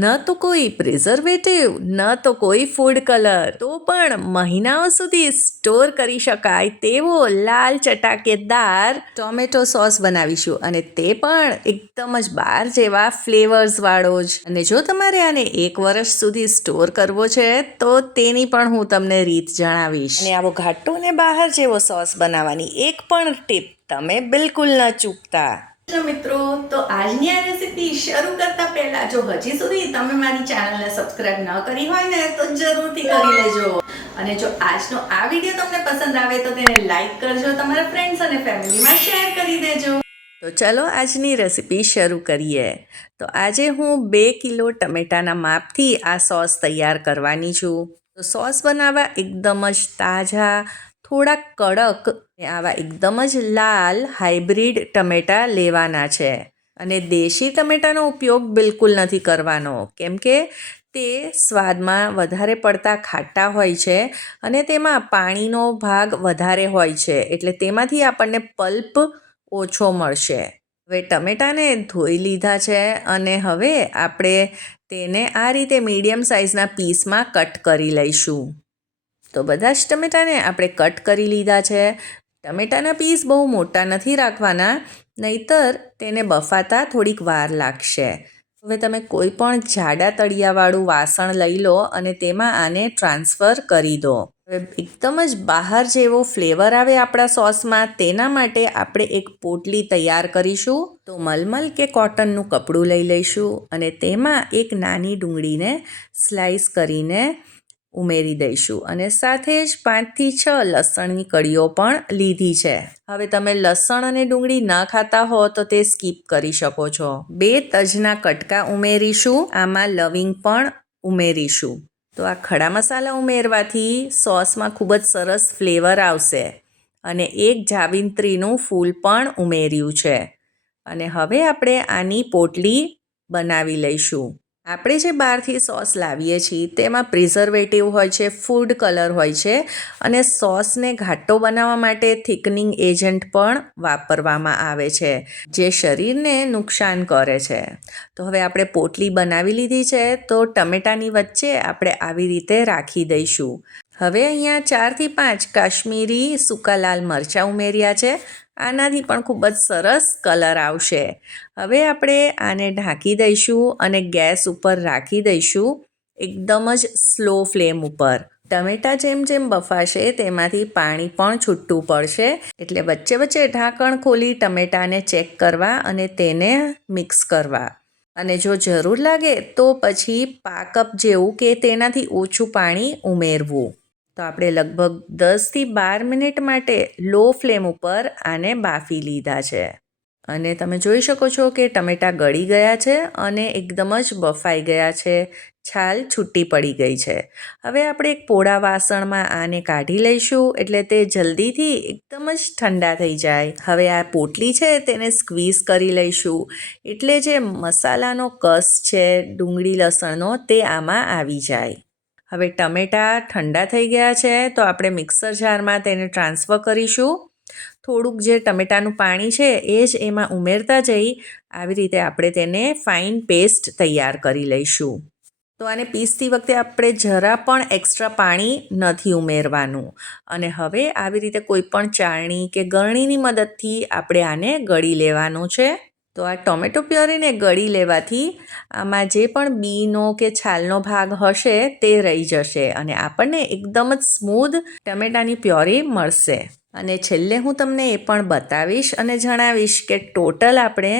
ન તો કોઈ પ્રિઝર્વેટિવ, ન તો કોઈ ફૂડ કલર, તો પણ મહિનાઓ સુધી સ્ટોર કરી શકાય તેવો લાલ ચટાકેદાર ટોમેટો સોસ બનાવીશું, અને તે પણ એકદમ જ બહાર જેવા ફ્લેવર્સવાળો જ. અને જો તમારે આને 1 વર્ષ સુધી સ્ટોર કરવો છે તો તેની પણ હું તમને રીત જણાવીશ. અને આવો ઘાટો ને બહાર જેવો સોસ બનાવવાની એક પણ ટીપ તમે બિલકુલ ન ચૂકતા. મિત્રો, તો આજની આ રેસીપી શરૂ કરતા પહેલા જો હજી સુધી તમે મારી ચેનલને સબસ્ક્રાઇબ ન કરી હોય ને તો જરૂરથી કરી લેજો. અને જો આજનો આ વિડીયો તમને પસંદ આવે તો તેને લાઈક કરજો, તમારા ફ્રેન્ડ્સ અને ફેમિલીમાં શેર કરી દેજો. તો ચલો આજની રેસીપી શરૂ કરીએ. તો આજે હું 2 કિલો ટમેટાના માપથી આ સોસ તૈયાર કરવાની છું. તો સોસ બનાવવા એકદમ જ તાજા, થોડા કડક, આવા એકદમ જ લાલ હાઇબ્રિડ ટમેટા લેવાના છે. અને દેશી ટમેટાનો ઉપયોગ બિલકુલ નથી કરવાનો, કેમ કે તે સ્વાદમાં વધારે પડતા ખાટા હોય છે અને તેમાં પાણીનો ભાગ વધારે હોય છે, એટલે તેમાંથી આપણને પલ્પ ઓછો મળશે. હવે ટમેટાને ધોઈ લીધા છે અને હવે આપણે તેને આ રીતે મીડિયમ સાઇઝના પીસમાં કટ કરી લઈશું. તો બધા જ ટમેટાને આપણે કટ કરી લીધા છે. ટમેટાના પીસ બહુ મોટા નથી રાખવાના, નહીંતર તેને બફાતા થોડીક વાર લાગશે. હવે તમે કોઈ પણ જાડા તળિયાવાળું વાસણ લઈ લો અને તેમાં આને ટ્રાન્સફર કરી દો. હવે એકદમ જ બહાર જેવો ફ્લેવર આવે આપણા સોસમાં, તેના માટે આપણે એક પોટલી તૈયાર કરીશું. તો મલમલ કે કોટનનું કપડું લઈ લઈશું અને તેમાં એક નાની ડુંગળીને સ્લાઈસ કરીને ઉમેરી દઈશું અને સાથે જ 5 થી 6 લસણની કળીઓ પણ લીધી છે. હવે તમે લસણ અને ડુંગળી ન ખાતા હો તો તે સ્કીપ કરી શકો છો. 2 તજના કટકા ઉમેરીશું, આમાં લવિંગ પણ ઉમેરીશું. તો આ ખડા મસાલા ઉમેરવાથી સોસમાં ખૂબ જ સરસ ફ્લેવર આવશે. અને 1 જાવિત્રીનું ફૂલ પણ ઉમેર્યું છે. અને હવે આપણે આની પોટલી બનાવી લઈશું. આપણે જે બહારથી સોસ લાવીએ છીએ તેમાં પ્રિઝર્વેટિવ હોય છે, ફૂડ કલર હોય છે અને સોસને ઘાટો બનાવવા માટે થિકનિંગ એજન્ટ પણ વાપરવામાં આવે છે, જે શરીરને નુકસાન કરે છે. તો હવે આપણે પોટલી બનાવી લીધી છે, તો ટમેટાની વચ્ચે આપણે આવી રીતે રાખી દઈશું. હવે અહીંયા 4 થી 5 કાશ્મીરી સૂકા લાલ મરચાં ઉમેર્યા છે. આનાથી પણ ખૂબ જ સરસ કલર આવશે. હવે આપણે આને ઢાંકી દઈશું અને ગેસ ઉપર રાખી દઈશું એકદમ જ સ્લો ફ્લેમ ઉપર. ટમેટા જેમ જેમ બફાશે તેમાંથી પાણી પણ છૂટું પડશે, એટલે વચ્ચે વચ્ચે ઢાંકણ ખોલી ટમેટાને ચેક કરવા અને તેને મિક્સ કરવા. અને જો જરૂર લાગે તો પછી પા કપ જેવું કે તેનાથી ઓછું પાણી ઉમેરવું. તો આપણે લગભગ 10 થી 12 મિનિટ માટે લો ફ્લેમ ઉપર આને બાફી લીધા છે. અને તમે જોઈ શકો છો કે ટમેટાં ગળી ગયા છે અને એકદમ જ બફાઈ ગયા છે, છાલ છૂટી પડી ગઈ છે. હવે આપણે એક પોળા વાસણમાં આને કાઢી લઈશું, એટલે તે જલ્દીથી એકદમ જ ઠંડા થઈ જાય. હવે આ પોટલી છે તેને સ્ક્વીઝ કરી લઈશું, એટલે જે મસાલાનો કસ છે ડુંગળી લસણનો તે આમાં આવી જાય. હવે ટમેટાં ઠંડા થઈ ગયા છે, તો આપણે મિક્સર જારમાં તેને ટ્રાન્સફર કરીશું. થોડુંક જે ટમેટાનું પાણી છે એ જ એમાં ઉમેરતા જઈ આવી રીતે આપણે તેને ફાઇન પેસ્ટ તૈયાર કરી લઈશું. તો આને પીસતી વખતે આપણે જરા પણ એક્સ્ટ્રા પાણી નથી ઉમેરવાનું. અને હવે આવી રીતે કોઈ પણ ચાળણી કે ગળણીની મદદથી આપણે આને ગળી લેવાનું છે. તો આ ટોમેટો પ્યોરીને ગળી લેવાથી આમાં જે પણ બીનો કે છાલનો ભાગ હશે તે રહી જશે અને આપણને એકદમ જ સ્મૂધ ટમેટાની પ્યોરી મળશે. અને છેલ્લે હું તમને એ પણ બતાવીશ અને જણાવીશ કે ટોટલ આપણે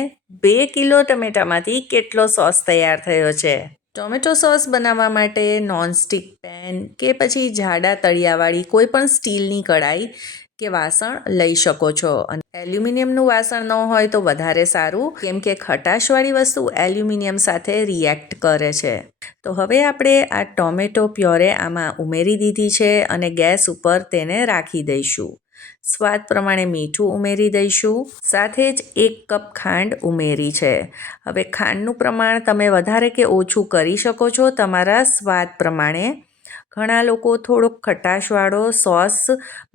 2 કિલો ટમેટામાંથી કેટલો સોસ તૈયાર થયો છે. ટોમેટો સોસ બનાવવા માટે નોનસ્ટિક પેન કે પછી જાડા તળિયાવાળી કોઈ પણ સ્ટીલની કઢાઈ કે વાસણ લઈ શકો છો. અને એલ્યુમિનિયમનું વાસણ ન હોય તો વધારે સારું, કેમ કે ખટાશવાળી વસ્તુ એલ્યુમિનિયમ સાથે રિએક્ટ કરે છે. તો હવે આપણે આ ટોમેટો પ્યોરે આમાં ઉમેરી દીધી છે અને ગેસ ઉપર તેને રાખી દઈશું. સ્વાદ પ્રમાણે મીઠું ઉમેરી દઈશું, સાથે જ 1 કપ ખાંડ ઉમેરી છે. હવે ખાંડનું પ્રમાણ તમે વધારે કે ઓછું કરી શકો છો તમારા સ્વાદ પ્રમાણે. ઘણા લોકો થોડોક ખટાશવાળો સોસ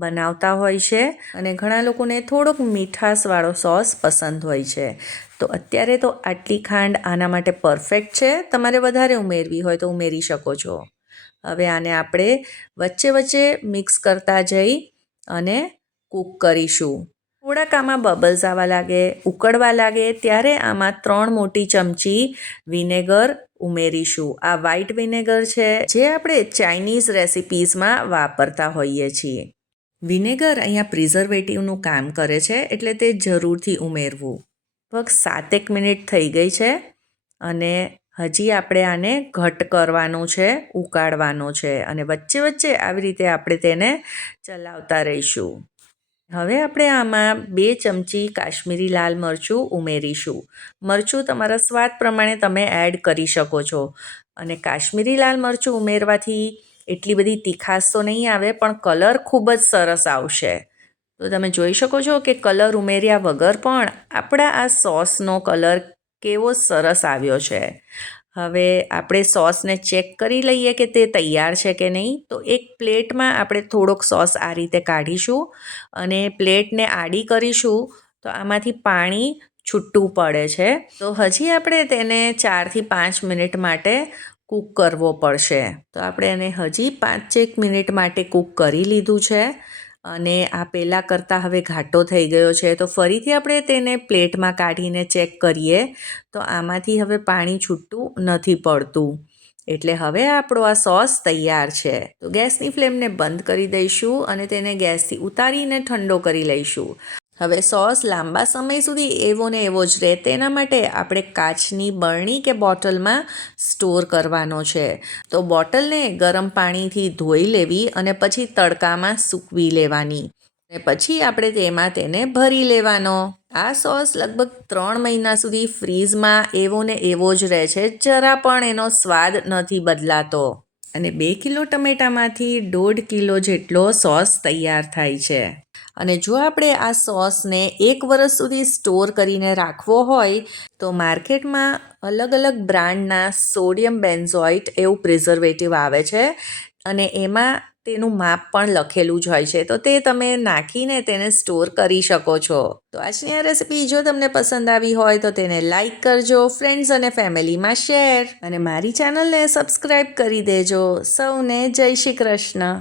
બનાવતા હોય છે અને ઘણા લોકોને થોડોક મીઠાશવાળો સોસ પસંદ હોય છે. તો અત્યારે તો આટલી ખાંડ આના માટે પરફેક્ટ છે. તમારે વધારે ઉમેરવી હોય તો ઉમેરી શકો છો. હવે આને આપણે વચ્ચે વચ્ચે મિક્સ કરતા જઈ અને કૂક કરીશું. થોડાક આમાં બબલ્સ આવવા લાગે, ઉકળવા લાગે ત્યારે આમાં 3 મોટી ચમચી વિનેગર ઉમેરીશું. આ વ્હાઈટ વિનેગર છે જે આપણે ચાઇનીઝ રેસિપીઝમાં વાપરતા હોઈએ છીએ. વિનેગર અહીંયા પ્રિઝર્વેટિવનું કામ કરે છે એટલે તે જરૂરથી ઉમેરવું. લગભગ 7 મિનિટ થઈ ગઈ છે અને હજી આપણે આને ઘટ કરવાનું છે, ઉકાળવાનું છે અને વચ્ચે વચ્ચે આવી રીતે આપણે તેને ચલાવતા રહીશું. હવે આપણે આમાં 2 ચમચી કાશ્મીરી લાલ મરચું ઉમેરીશું. મરચું તમારા સ્વાદ પ્રમાણે તમે એડ કરી શકો છો અને કાશ્મીરી લાલ મરચું ઉમેરવાથી એટલી બધી તીખાશ તો નહીં આવે પણ કલર ખૂબ જ સરસ આવશે. તો તમે જોઈ શકો છો કે કલર ઉમેર્યા વગર પણ આપણા આ સોસનો કલર કેવો સરસ આવ્યો છે. હવે આપણે સોસને ચેક કરી લઈએ કે તે તૈયાર છે કે નહીં. તો એક પ્લેટમાં આપણે થોડોક સોસ આ રીતે કાઢીશું અને પ્લેટને આડી કરીશું તો આમાંથી પાણી છૂટું પડે છે. તો હજી આપણે તેને 4થી 5 મિનિટ માટે કૂક કરવો પડશે. તો આપણે એને હજી 5-1 મિનિટ માટે કૂક કરી લીધું છે અને આ પહેલાં કરતાં હવે ઘાટો થઈ ગયો છે. તો ફરીથી આપણે તેને પ્લેટમાં કાઢીને ચેક કરીએ તો આમાંથી હવે પાણી છૂટું નથી પડતું. એટલે હવે આપણો આ સોસ તૈયાર છે. તો ગેસની ફ્લેમને બંધ કરી દઈશું અને તેને ગેસથી ઉતારીને ઠંડો કરી લઈશું. હવે સોસ લાંબા સમય સુધી એવો ને એવો જ રહે તેના માટે આપણે કાચની બરણી કે બોટલમાં સ્ટોર કરવાનો છે. તો બોટલને ગરમ પાણીથી ધોઈ લેવી અને પછી તડકામાં સૂકવી લેવાની અને પછી આપણે તેમાં તેને ભરી લેવાનો. આ સોસ લગભગ 3 મહિના સુધી ફ્રીઝમાં એવો ને એવો જ રહે છે, જરા પણ એનો સ્વાદ નથી બદલાતો અને 2 કિલો ટમેટામાંથી 1.5 કિલો જેટલો સોસ તૈયાર થાય છે. અને જો આપણે આ સોસને 1 વર્ષ સુધી સ્ટોર કરીને રાખવો હોય તો માર્કેટમાં અલગ અલગ બ્રાન્ડના સોડિયમ બેન્ઝોઇટ એવું પ્રિઝર્વેટિવ આવે છે અને એમાં તેનું માપ પણ લખેલું જ હોય છે. તો તે તમે નાખીને તેને સ્ટોર કરી શકો છો. તો આજની આ રેસિપી જો તમને પસંદ આવી હોય તો તેને લાઈક કરજો, ફ્રેન્ડ્સ અને ફેમિલીમાં શેર અને મારી ચેનલને સબસ્ક્રાઈબ કરી દેજો. સૌને જય શ્રી કૃષ્ણ.